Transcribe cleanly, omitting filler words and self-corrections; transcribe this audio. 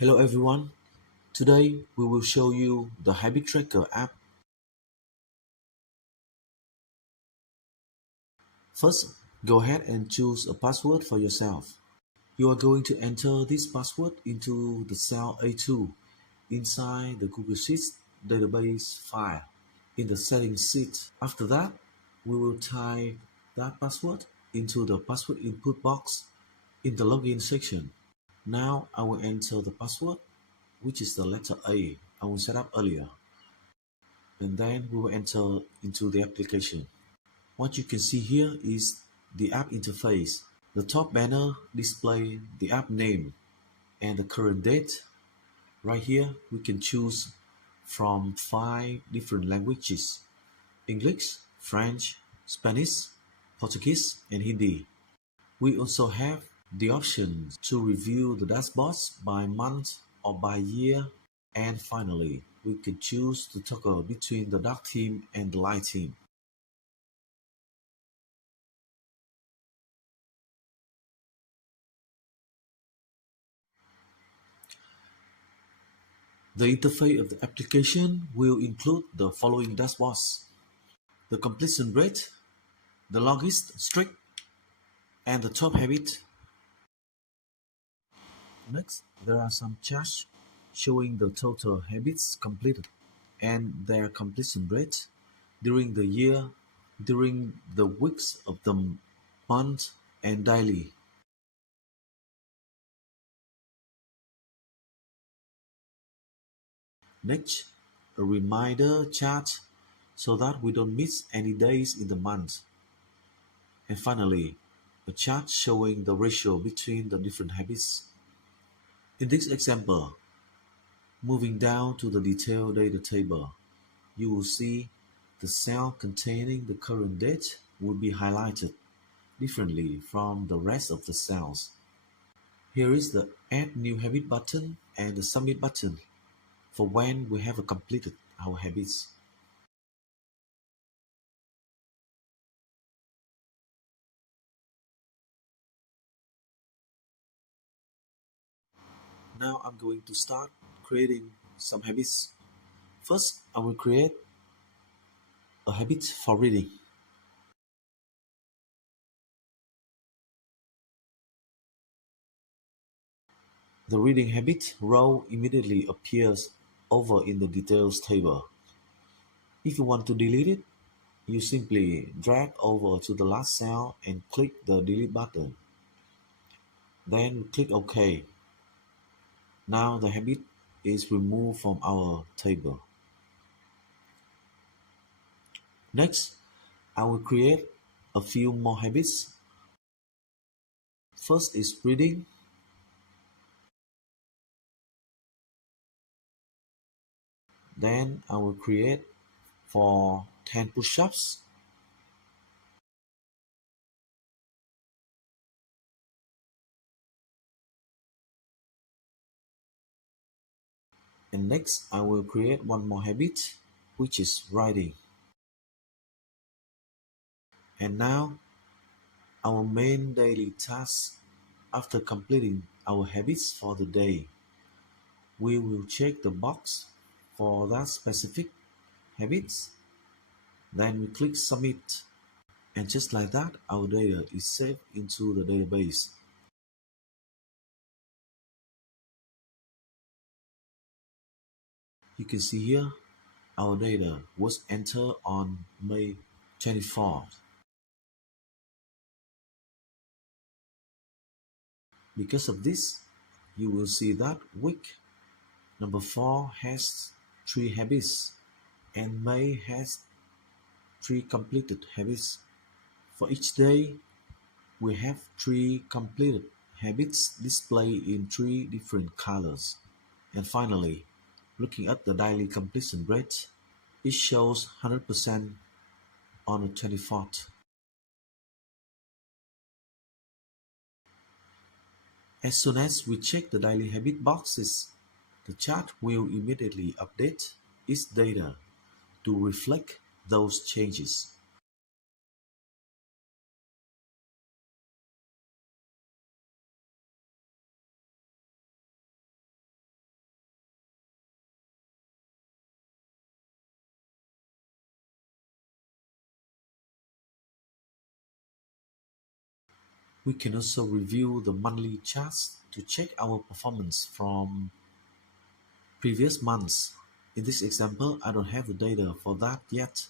Hello everyone, today we will show you the Habit Tracker app. First, go ahead and choose a password for yourself. You are going to enter this password into the cell A2 inside the Google Sheets database file in the settings sheet. After that, we will type that password into the password input box in the login section. Now I will enter the password, which is the letter A I will set up earlier. And then we will enter into the application. What you can see here is the app interface. The top banner displays the app name and the current date. Right here we can choose from 5 different languages: English, French, Spanish, Portuguese, and Hindi. We also have the option to review the dashboards by month or by year, and finally we can choose to toggle between the dark theme and the light theme. The interface of the application will include the following dashboards: the completion rate, the longest streak, and the top habit. Next, there are some charts showing the total habits completed and their completion rate during the year, during the weeks of the month, and daily. Next, a reminder chart so that we don't miss any days in the month. And finally, a chart showing the ratio between the different habits. In this example, moving down to the detailed data table, you will see the cell containing the current date will be highlighted differently from the rest of the cells. Here is the Add New Habit button and the Submit button for when we have completed our habits. Now I'm going to start creating some habits. First, I will create a habit for reading. The reading habit row immediately appears over in the details table. If you want to delete it, you simply drag over to the last cell and click the delete button. Then click OK. Now the habit is removed from our table. Next, I will create a few more habits. First is reading. Then I will create for 10 push-ups. And next I will create one more habit, which is writing. And now our main daily task. After completing our habits for the day, we will check the box for that specific habits. Then we click submit. And just like that, our data is saved into the database. You can see here our data was entered on May 24th. Because of this, you will see that week number 4 has 3 habits and May has 3 completed habits. For each day, we have 3 completed habits displayed in 3 different colors. And finally, looking at the daily completion rate, it shows 100% on the 24th. As soon as we check the daily habit boxes, the chart will immediately update its data to reflect those changes. We can also review the monthly charts to check our performance from previous months. In this example, I don't have the data for that yet,